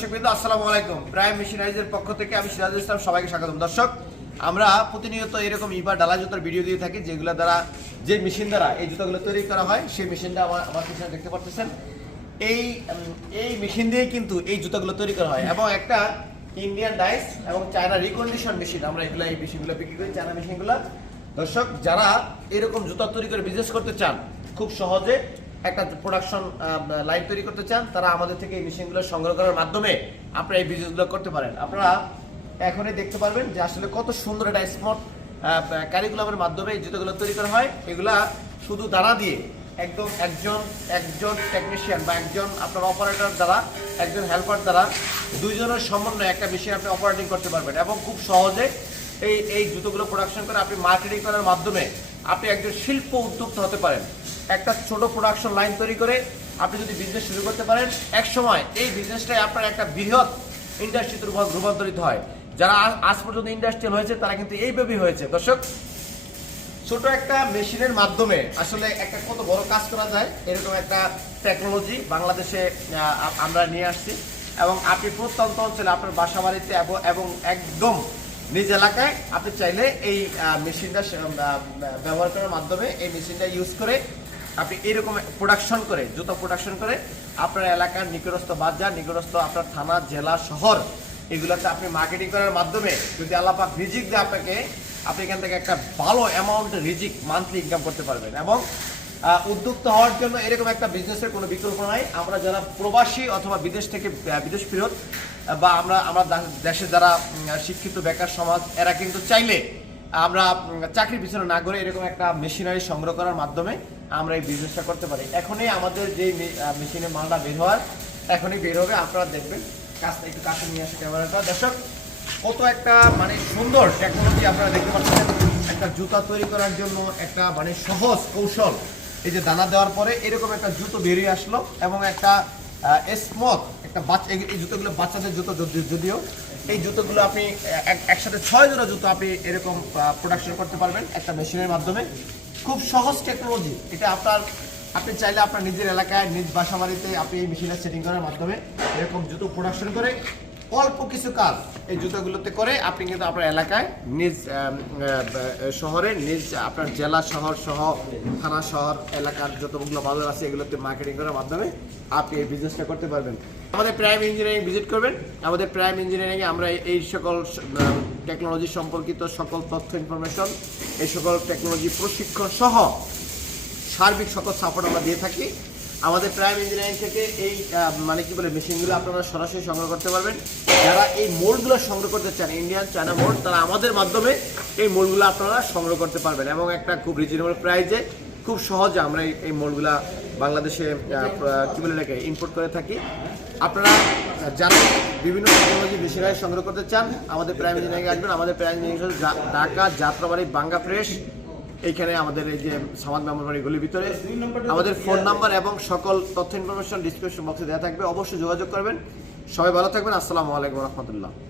দর্শকবৃন্দ, আসসালামু আলাইকুম। প্রাইম মেশিনারিজের পক্ষ থেকে আমি সিরাজুল ইসলাম সবাইকে স্বাগতম। দর্শক, আমরা প্রতিনিয়ত এরকম ইবার ডালা জুতার ভিডিও দিয়ে থাকি, যেগুলো দ্বারা যে মেশিন দ্বারা এই জুতাগুলো তৈরি করা হয়, সেই মেশিনটা আমার আমার পিছনে দেখতে পাচ্ছেন এই এই মেশিন দিয়ে কিন্তু এই জুতাগুলো তৈরি করা হয়। এবং একটা ইন্ডিয়ান ডাইস এবং চায়না রিকন্ডিশন মেশিন আমরা এগুলো এই মেশিনগুলো বিক্রি করি চায়না মেশিনগুলো দর্শক, যারা এরকম জুতা তৈরি করে বিজনেস করতে চান, খুব সহজে একটা প্রোডাকশন লাইন তৈরি করতে চান, তারা আমাদের থেকে এই মেশিনগুলো সংগ্রহ করার মাধ্যমে আপনারা এই বিজনেসগুলো করতে পারেন। আপনারা এখনই দেখতে পারবেন যে আসলে কত সুন্দর একটা স্মার্ট কারিকুলামের মাধ্যমে এই জুতোগুলো তৈরি করা হয়। এগুলা শুধু দানা দিয়ে একদম একজন একজন টেকনিশিয়ান বা একজন আপনার অপারেটর দ্বারা, একজন হেল্পার দ্বারা দুইজনের সমন্বয়ে একটা মেশিন আপনি অপারেটিং করতে পারবেন এবং খুব সহজে এই এই জুতোগুলো প্রোডাকশন করে আপনি মার্কেটিং করার মাধ্যমে আপনি একজন শিল্প উদ্যোক্তা হতে পারেন। একটা ছোট প্রোডাকশন লাইন তৈরি করে আপনি যদি বিজনেস শুরু করতে পারেন, এক সময় এই বিজনেসটাই আপনার একটা বৃহৎ ইন্ডাস্ট্রিতে রূপা- রূপান্তরিত হয়। যারা আজ- পর্যন্ত ইন্ডাস্ট্রিয়াল হয়েছে, তারা কিন্তু এইভাবেই হয়েছে। দর্শক, ছোট একটা মেশিনের মাধ্যমে আসলে একটা কত বড় কাজ করা যায়, এরকম একটা টেকনোলজি বাংলাদেশে আমরা নিয়ে আসছি। এবং আপনি প্রত্যন্ত অঞ্চলে আপনার বাসা বাড়িতে এবং- একদম নিজ এলাকায় আপনি চাইলে এই মেশিনটা ব্যবহার করার মাধ্যমে এই মেশিনটা ইউজ করে আপনি এরকম প্রোডাকশন করে, জুতো প্রোডাকশন করে, আপনার এলাকার নিকটস্থ বাজার, নিকটস্থ আপনার থানা, জেলা, শহর, এগুলোতে আপনি মার্কেটিং করার মাধ্যমে যদি আল্লাপাক রিজিক দেয় আপনাকে, আপনি এখান থেকে একটা ভালো অ্যামাউন্ট রিজিক মান্থলি ইনকাম করতে পারবেন। এবং উদ্যোক্তা হওয়ার জন্য এরকম একটা বিজনেসের কোনো বিকল্প নাই। আমরা যারা প্রবাসী অথবা বিদেশ থেকে বিদেশ ফেরত, বা আমরা আমরা দেশে যারা শিক্ষিত বেকার সমাজ, এরা কিন্তু চাইলে আমরা চাকরির পিছনে না করে এরকম একটা মেশিনারি সংগ্রহ করার মাধ্যমে আমরা এই বিজনেসটা করতে পারি। এখনই আমাদের যে মেশিনে মালটা বের হওয়ার, এখনই বের হবে, আপনারা দেখবেন। কাজটা একটু কাছে নিয়ে আসে ক্যামেরাটা। দর্শক, কত একটা মানে সুন্দর টেকনোলজি আপনারা দেখতে পাচ্ছেন। একটা জুতা তৈরি করার জন্য একটা মানে সহজ কৌশল। এই যে দানা দেওয়ার পরে এরকম একটা জুতো বেরিয়ে আসলো এবং একটা স্মথ একটা বাচ্চা, এই জুতোগুলো বাচ্চাদের জুতো যদিও এই জুতোগুলো আপনি, এক- একসাথে ছয় জোড়া জুতো আপনি এরকম প্রোডাকশন করতে পারবেন একটা মেশিনের মাধ্যমে। খুব সহজ টেকনোলজি এটা আপনার, আপনি চাইলে আপনার নিজের এলাকায়, নিজ বাসা বাড়িতে আপনি এই মেশিনের সেটিং করার মাধ্যমে এরকম জুতো প্রোডাকশন করে অল্প কিছু কাজ এই জুতোগুলোতে করে আপনি কিন্তু আপনার এলাকায় নিজ শহরে নিজ আপনার জেলা শহর সহ থানা শহর এলাকার যতগুলো বাজার আছে এগুলোতে মার্কেটিং করার মাধ্যমে আপনি এই বিজনেসটা করতে পারবেন। আমাদের প্রাইম ইঞ্জিনিয়ারিং ভিজিট করবেন। আমাদের প্রাইম ইঞ্জিনিয়ারিংয়ে আমরা এই সকল টেকনোলজি সম্পর্কিত সকল তথ্য ইনফরমেশন এই সকল টেকনোলজি প্রশিক্ষণ সহ সার্বিক সকল সাপোর্ট আমরা দিয়ে থাকি। আমাদের প্রাইম ইঞ্জিনিয়ারিং থেকে এই মানে কি বলে মেশিনগুলো আপনারা সরাসরি সংগ্রহ করতে পারবেন। যারা এই মোল্ডগুলো সংগ্রহ করতে চান ইন্ডিয়ান চায়না মোল্ড তারা আমাদের মাধ্যমে এই মোল্ডগুলো আপনারা সংগ্রহ করতে পারবেন এবং একটা খুব রিজনেবল প্রাইজে খুব সহজে আমরা এই- মোল্ডগুলা বাংলাদেশে কী বলে এটাকে ইম্পোর্ট করে থাকি। আপনারা যারা বিভিন্ন টেকনোলজি মেশিনারি সংগ্রহ করতে চান, আমাদের প্রাইম ইঞ্জিনিয়ারিং আসবেন। আমাদের প্রাইম ইঞ্জিনিয়ারিং ঢাকা, যাত্রাবাড়ি বাঙ্গা ফ্রেশ এইখানে আমাদের এই যে সামান মেমোরিগুলির ভিতরে আমাদের ফোন নাম্বার এবং সকল তথ্য ইনফরমেশন ডিসক্রিপশন বক্সে দেওয়া থাকবে। অবশ্যই যোগাযোগ করবেন। সবাই ভালো থাকবেন। আসসালামু আলাইকুম রহমতুল্লাহ।